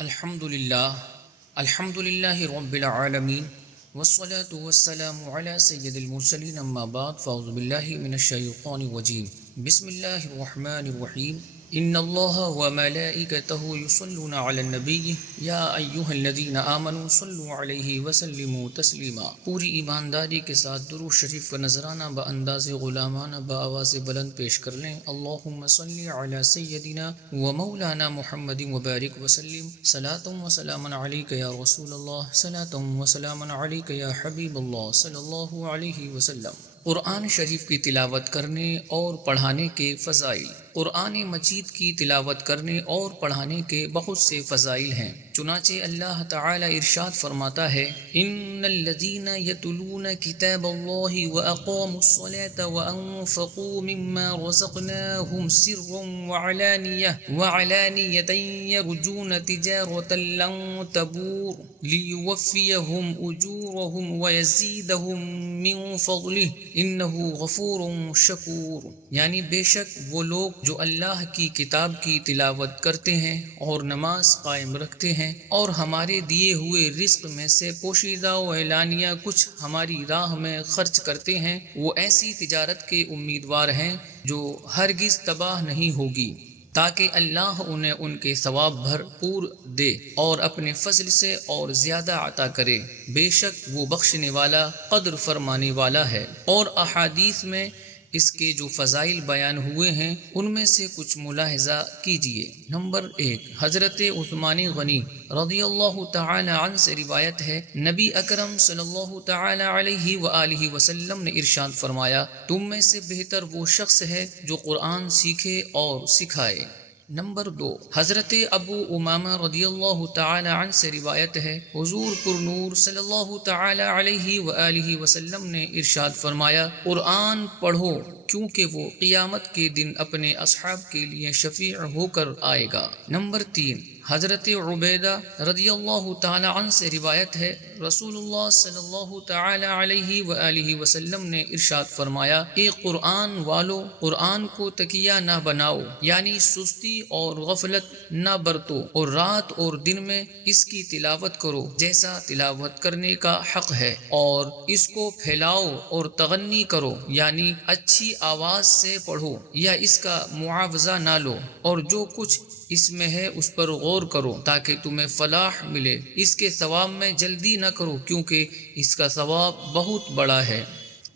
الحمد للہ رب العالمین والصلاة والسلام علی سید المرسلین اما بعد فاعوذ باللہ من الشیطان الرجیم بسم اللہ الرحمن الرحیم ان اللہ وملائکتہ یصلون علی النبی یا ایہا الذین آمنوا صلوا علیہ وسلموا تسلیما۔ پوری ایمانداری کے ساتھ درود شریف کا نذرانہ بانداز غلامانہ بآواز بلند پیش کر لیں۔ اللہم صلی علی سیدنا و مولانا محمد وبارک وسلم صلاۃ و سلام علیک یا رسول اللہ، صلاۃ و سلام علیک یا حبیب اللہ صلی اللہ علیہ وسلم۔ قرآن شریف کی تلاوت کرنے اور پڑھانے کے فضائل۔ قرآن مجید کی تلاوت کرنے اور پڑھانے کے بہت سے فضائل ہیں، چنانچہ اللہ تعالی ارشاد فرماتا ہے ان الذین یتلون کتاب اللہ واقاموا الصلاة وانفقوا مما رزقناہم سرا وعلانیۃ یرجون تجارۃ لن تبور لیوفیہم اجورہم ویزیدہم من فضلہ انہ غفور شکور، یعنی بے شک وہ لوگ جو اللہ کی کتاب کی تلاوت کرتے ہیں اور نماز قائم رکھتے ہیں اور ہمارے دیے ہوئے رزق میں سے پوشیدہ و اعلانیہ کچھ ہماری راہ میں خرچ کرتے ہیں، وہ ایسی تجارت کے امیدوار ہیں جو ہرگز تباہ نہیں ہوگی، تاکہ اللہ انہیں ان کے ثواب بھرپور دے اور اپنے فضل سے اور زیادہ عطا کرے، بے شک وہ بخشنے والا قدر فرمانے والا ہے۔ اور احادیث میں اس کے جو فضائل بیان ہوئے ہیں ان میں سے کچھ ملاحظہ کیجیے۔ نمبر 1، حضرت عثمان غنی رضی اللہ تعالی عنہ سے روایت ہے، نبی اکرم صلی اللہ تعالی علیہ وآلہ وسلم نے ارشاد فرمایا، تم میں سے بہتر وہ شخص ہے جو قرآن سیکھے اور سکھائے۔ نمبر 2، حضرت ابو امامہ رضی اللہ تعالی عنہ سے روایت ہے، حضور پر نور صلی اللہ تعالی علیہ وآلہ وسلم نے ارشاد فرمایا، قرآن پڑھو کیونکہ وہ قیامت کے دن اپنے اصحاب کے لیے شفیع ہو کر آئے گا۔ نمبر 3، حضرت عبیدہ رضی اللہ تعالی عنہ سے روایت ہے، رسول اللہ صلی اللہ تعالی علیہ وآلہ وسلم نے ارشاد فرمایا، اے قرآن والو، قرآن کو تکیہ نہ بناؤ، یعنی سستی اور غفلت نہ برتو، اور رات اور دن میں اس کی تلاوت کرو جیسا تلاوت کرنے کا حق ہے، اور اس کو پھیلاؤ اور تغنی کرو، یعنی اچھی آواز سے پڑھو یا اس کا معاوضہ نہ لو، اور جو کچھ اس میں ہے اس پر غور کرو تاکہ تمہیں فلاح ملے، اس کے ثواب میں جلدی نہ کرو کیونکہ اس کا ثواب بہت بڑا ہے۔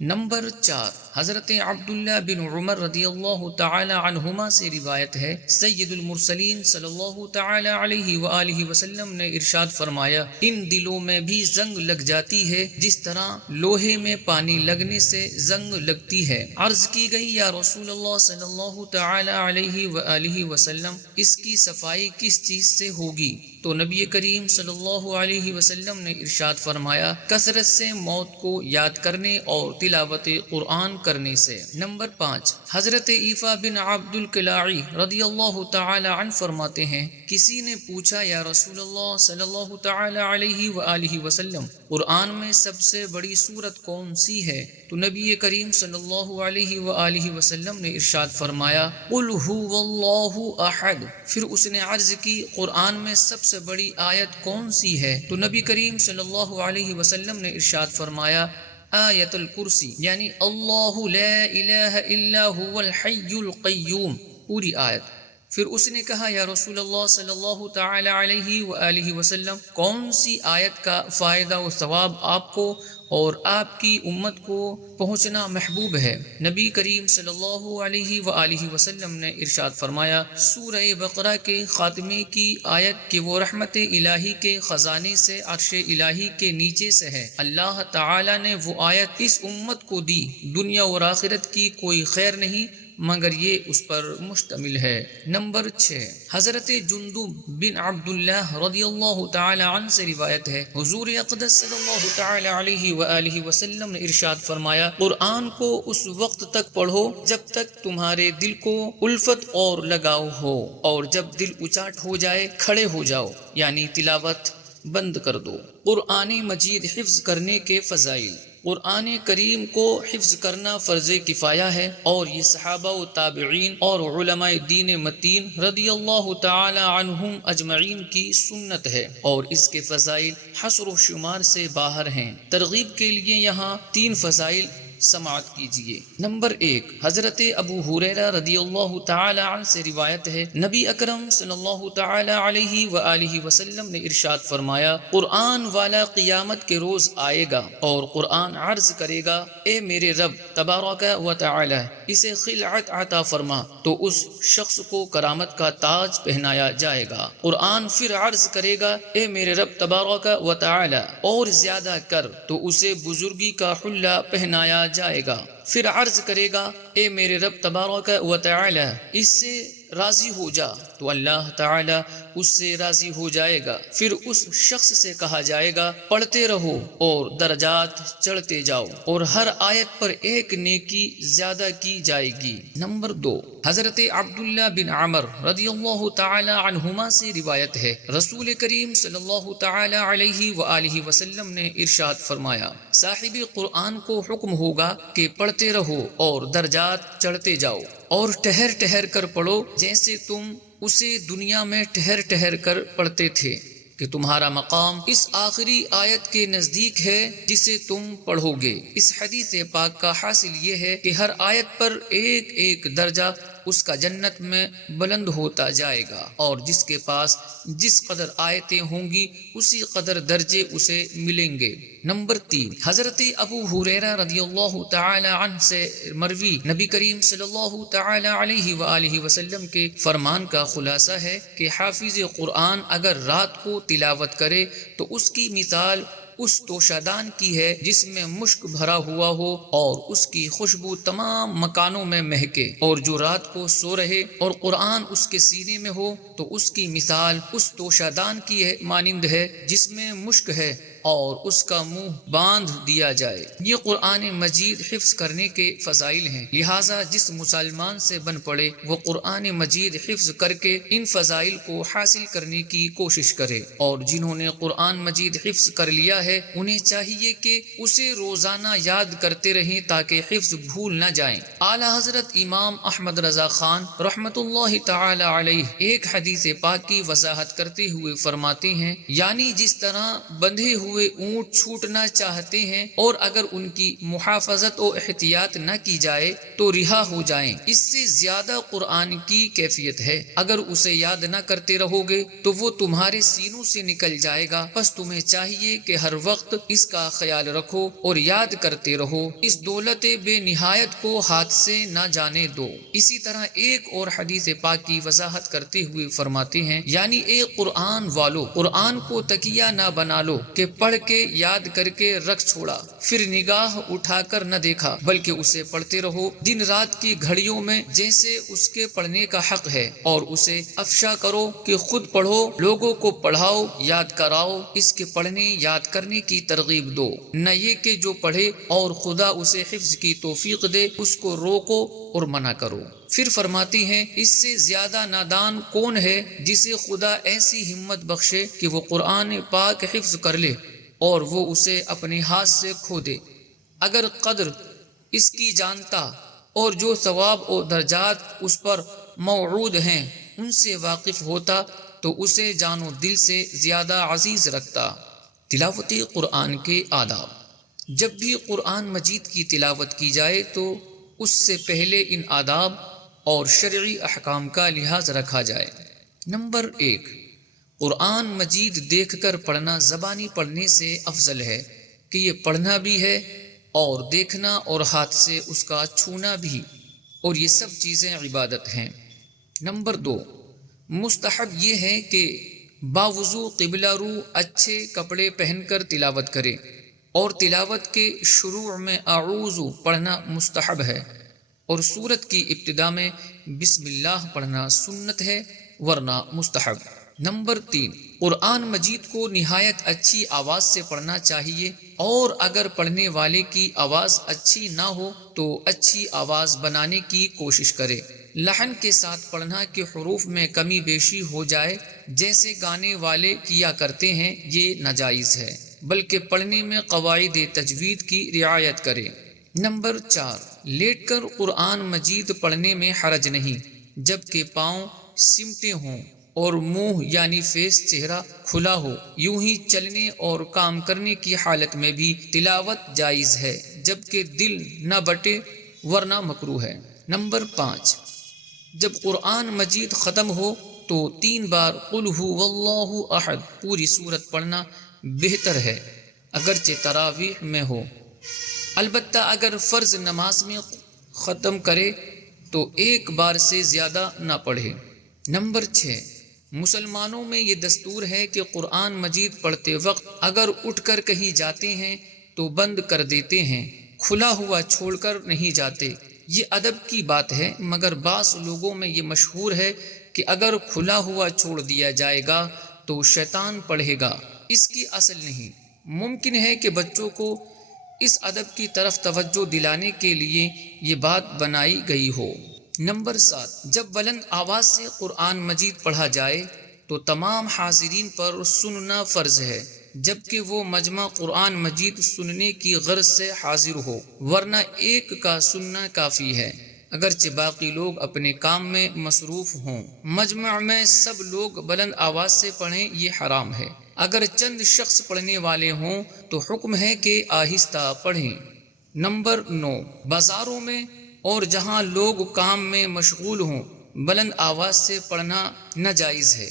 نمبر 4، حضرت عبداللہ بن عمر رضی اللہ تعالی عنہما سے روایت ہے، سید المرسلین صلی اللہ تعالی علیہ وآلہ وسلم نے ارشاد فرمایا، ان دلوں میں بھی زنگ لگ جاتی ہے جس طرح لوہے میں پانی لگنے سے زنگ لگتی ہے۔ عرض کی گئی، یا رسول اللہ صلی اللہ تعالی علیہ وآلہ وسلم، اس کی صفائی کس چیز سے ہوگی؟ تو نبی کریم صلی اللہ علیہ وسلم نے ارشاد فرمایا، کثرت سے موت کو یاد کرنے اور تلاوت قرآن کرنے سے۔ نمبر 5، حضرت عیفہ بن عبد الکلاعی رضی اللہ تعالی عنہ فرماتے ہیں، کسی نے پوچھا، یا رسول اللہ صلی اللہ تعالی علیہ وآلہ وسلم، قرآن میں سب سے بڑی سورت کون سی ہے؟ تو نبی کریم صلی اللہ علیہ وآلہ وسلم نے ارشاد فرمایا، قل هو اللہ احد۔ پھر اس نے عرض کی، قرآن میں سب سے بڑی آیت کون سی ہے؟ تو نبی کریم صلی اللہ علیہ وسلم نے ارشاد فرمایا، آیت الکرسی، یعنی اللہ لا الہ الا هو الحی القیوم، پوری آیت۔ پھر اس نے کہا، یا رسول اللہ صلی اللہ تعالی علیہ وآلہ وسلم، کون سی آیت کا فائدہ و ثواب آپ کو اور آپ کی امت کو پہنچنا محبوب ہے؟ نبی کریم صلی اللہ علیہ وآلہ وسلم نے ارشاد فرمایا، سورہ بقرہ کے خاتمے کی آیت کہ وہ رحمت الہی کے خزانے سے عرش الہی کے نیچے سے ہے۔ اللہ تعالی نے وہ آیت اس امت کو دی، دنیا اور آخرت کی کوئی خیر نہیں مگر یہ اس پر مشتمل ہے۔ نمبر 6، حضرت جندب بن عبداللہ رضی اللہ تعالی عنہ سے روایت ہے، حضور اقدس صلی اللہ تعالی علیہ وآلہ وسلم نے ارشاد فرمایا، قرآن کو اس وقت تک پڑھو جب تک تمہارے دل کو الفت اور لگاؤ ہو، اور جب دل اچاٹ ہو جائے کھڑے ہو جاؤ، یعنی تلاوت بند کر دو۔ قرآن مجید حفظ کرنے کے فضائل۔ قرآن کریم کو حفظ کرنا فرض کفایہ ہے، اور یہ صحابہ و تابعین اور علماء دین متین رضی اللہ تعالی عنہم اجمعین کی سنت ہے، اور اس کے فضائل حصر و شمار سے باہر ہیں۔ ترغیب کے لیے یہاں 3 فضائل سماعت کیجیے۔ نمبر 1، حضرت ابو ہریرہ رضی اللہ تعالی عنہ سے روایت ہے، نبی اکرم صلی اللہ تعالی علیہ وآلہ وسلم نے ارشاد فرمایا، قرآن والا قیامت کے روز آئے گا اور قرآن عرض کرے گا، اے میرے رب تبارک و تعالی، اسے خلعت عطا فرما، تو اس شخص کو کرامت کا تاج پہنایا جائے گا۔ قرآن پھر عرض کرے گا، اے میرے رب تبارک و تعالی، اور زیادہ کر، تو اسے بزرگی کا حلہ پہنایا جائے گا۔ پھر عرض کرے گا، اے میرے رب تبارک و تعالی، اس سے راضی ہو جا، تو اللہ تعالی اس سے راضی ہو جائے گا۔ پھر اس شخص سے کہا جائے گا، پڑھتے رہو اور درجات چڑھتے جاؤ، اور ہر آیت پر ایک نیکی زیادہ کی جائے گی۔ نمبر 2، حضرت عبداللہ بن عمر رضی اللہ تعالی عنہما سے روایت ہے، رسول کریم صلی اللہ تعالی علیہ وآلہ وسلم نے ارشاد فرمایا، صاحب قرآن کو حکم ہوگا کہ پڑھتے رہو اور درجات چڑھتے جاؤ، اور ٹھہر ٹھہر کر پڑھو، جیسے تم اسے دنیا میں ٹھہر ٹھہر کر پڑھتے تھے، کہ تمہارا مقام اس آخری آیت کے نزدیک ہے جسے تم پڑھو گے۔ اس حدیث پاک کا حاصل یہ ہے کہ ہر آیت پر ایک ایک درجہ اس کا جنت میں بلند ہوتا جائے گا، اور جس کے پاس جس قدر آیتیں ہوں گی اسی قدر درجے اسے ملیں گے۔ نمبر 3، حضرت ابو ہریرہ رضی اللہ تعالی عنہ سے مروی نبی کریم صلی اللہ تعالی علیہ وآلہ وسلم کے فرمان کا خلاصہ ہے کہ حافظ قرآن اگر رات کو تلاوت کرے تو اس کی مثال اس توشادان کی ہے جس میں مشک بھرا ہوا ہو اور اس کی خوشبو تمام مکانوں میں مہکے، اور جو رات کو سو رہے اور قرآن اس کے سینے میں ہو تو اس کی مثال اس توشادان کی مانند ہے جس میں مشک ہے اور اس کا منہ باندھ دیا جائے۔ یہ قرآن مجید حفظ کرنے کے فضائل ہیں، لہٰذا جس مسلمان سے بن پڑے وہ قرآن مجید حفظ کر کے ان فضائل کو حاصل کرنے کی کوشش کرے، اور جنہوں نے قرآن مجید حفظ کر لیا ہے انہیں چاہیے کہ اسے روزانہ یاد کرتے رہیں تاکہ حفظ بھول نہ جائیں۔ اعلیٰ حضرت امام احمد رضا خان رحمۃ اللہ تعالی علیہ ایک حدیث پاک کی وضاحت کرتے ہوئے فرماتے ہیں، یعنی جس طرح بندھے ہوئے اونٹ چھوٹنا چاہتے ہیں اور اگر ان کی محافظت و احتیاط نہ کی جائے تو رہا ہو جائیں، اس سے زیادہ قرآن کی کیفیت ہے۔ اگر اسے یاد نہ کرتے رہو گے تو وہ تمہارے سینوں سے نکل جائے گا، پس تمہیں چاہیے کہ ہر وقت اس کا خیال رکھو اور یاد کرتے رہو، اس دولت بے نہایت کو ہاتھ سے نہ جانے دو۔ اسی طرح ایک اور حدیث پاک کی وضاحت کرتے ہوئے فرماتے ہیں، یعنی اے قرآن والو، قرآن کو تکیہ نہ بنا لو کہ پڑھ کے یاد کر کے رکھ چھوڑا، پھر نگاہ اٹھا کر نہ دیکھا، بلکہ اسے پڑھتے رہو دن رات کی گھڑیوں میں جیسے اس کے پڑھنے کا حق ہے، اور اسے افشا کرو کہ خود پڑھو، لوگوں کو پڑھاؤ، یاد کراؤ، اس کے پڑھنے یاد کرنے کی ترغیب دو، نہ یہ کہ جو پڑھے اور خدا اسے حفظ کی توفیق دے اس کو روکو اور منع کرو۔ پھر فرماتی ہیں، اس سے زیادہ نادان کون ہے جسے خدا ایسی ہمت بخشے کہ وہ قرآن پاک حفظ کر لے اور وہ اسے اپنے ہاتھ سے کھو دے۔ اگر قدر اس کی جانتا اور جو ثواب و درجات اس پر موعود ہیں ان سے واقف ہوتا تو اسے جان و دل سے زیادہ عزیز رکھتا۔ تلاوت قرآن کے آداب۔ جب بھی قرآن مجید کی تلاوت کی جائے تو اس سے پہلے ان آداب اور شرعی احکام کا لحاظ رکھا جائے۔ نمبر 1، قرآن مجید دیکھ کر پڑھنا زبانی پڑھنے سے افضل ہے کہ یہ پڑھنا بھی ہے اور دیکھنا اور ہاتھ سے اس کا چھونا بھی، اور یہ سب چیزیں عبادت ہیں۔ نمبر 2، مستحب یہ ہے کہ باوضو قبلہ رو اچھے کپڑے پہن کر تلاوت کرے، اور تلاوت کے شروع میں اعوذ پڑھنا مستحب ہے، اور سورت کی ابتدا میں بسم اللہ پڑھنا سنت ہے ورنہ مستحب۔ نمبر 3، قرآن مجید کو نہایت اچھی آواز سے پڑھنا چاہیے، اور اگر پڑھنے والے کی آواز اچھی نہ ہو تو اچھی آواز بنانے کی کوشش کرے۔ لحن کے ساتھ پڑھنا کہ حروف میں کمی بیشی ہو جائے جیسے گانے والے کیا کرتے ہیں، یہ ناجائز ہے۔ بلکہ پڑھنے میں قواعد تجوید کی رعایت کرے۔ نمبر 4، لیٹ کر قرآن مجید پڑھنے میں حرج نہیں، جبکہ پاؤں سمٹے ہوں اور منہ یعنی فیس چہرہ کھلا ہو۔ یوں ہی چلنے اور کام کرنے کی حالت میں بھی تلاوت جائز ہے، جبکہ دل نہ بٹے ورنہ مکروہ ہے۔ نمبر 5، جب قرآن مجید ختم ہو تو 3 بار قل ھو اللہ احد پوری سورت پڑھنا بہتر ہے، اگرچہ تراویح میں ہو۔ البتہ اگر فرض نماز میں ختم کرے تو 1 بار سے زیادہ نہ پڑھے۔ نمبر 6، مسلمانوں میں یہ دستور ہے کہ قرآن مجید پڑھتے وقت اگر اٹھ کر کہیں جاتے ہیں تو بند کر دیتے ہیں، کھلا ہوا چھوڑ کر نہیں جاتے۔ یہ ادب کی بات ہے، مگر بعض لوگوں میں یہ مشہور ہے کہ اگر کھلا ہوا چھوڑ دیا جائے گا تو شیطان پڑھے گا۔ اس کی اصل نہیں۔ ممکن ہے کہ بچوں کو اس ادب کی طرف توجہ دلانے کے لیے یہ بات بنائی گئی ہو۔ نمبر 7، جب بلند آواز سے قرآن مجید پڑھا جائے تو تمام حاضرین پر سننا فرض ہے، جبکہ وہ مجمع قرآن مجید سننے کی غرض سے حاضر ہو، ورنہ ایک کا سننا کافی ہے، اگرچہ باقی لوگ اپنے کام میں مصروف ہوں۔ مجمع میں سب لوگ بلند آواز سے پڑھیں یہ حرام ہے۔ اگر چند شخص پڑھنے والے ہوں تو حکم ہے کہ آہستہ پڑھیں۔ نمبر 9، بازاروں میں اور جہاں لوگ کام میں مشغول ہوں بلند آواز سے پڑھنا ناجائز ہے۔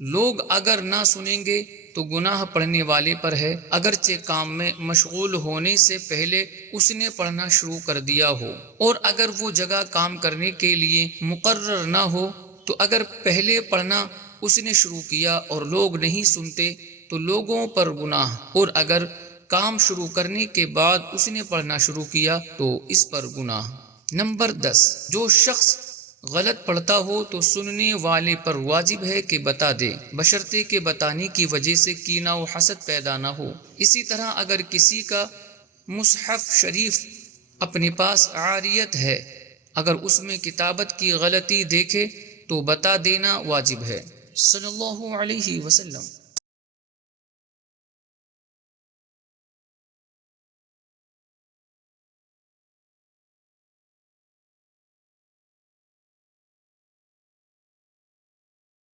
لوگ اگر نہ سنیں گے تو گناہ پڑھنے والے پر ہے، اگرچہ کام میں مشغول ہونے سے پہلے اس نے پڑھنا شروع کر دیا ہو، اور اگر وہ جگہ کام کرنے کے لیے مقرر نہ ہو تو اگر پہلے پڑھنا اس نے شروع کیا اور لوگ نہیں سنتے تو لوگوں پر گناہ، اور اگر کام شروع کرنے کے بعد اس نے پڑھنا شروع کیا تو اس پر گناہ۔ نمبر 10، جو شخص غلط پڑھتا ہو تو سننے والے پر واجب ہے کہ بتا دے، بشرطے کہ بتانے کی وجہ سے کینہ و حسد پیدا نہ ہو۔ اسی طرح اگر کسی کا مصحف شریف اپنے پاس عاریت ہے، اگر اس میں کتابت کی غلطی دیکھے تو بتا دینا واجب ہے۔ صلی اللہ علیہ وسلم۔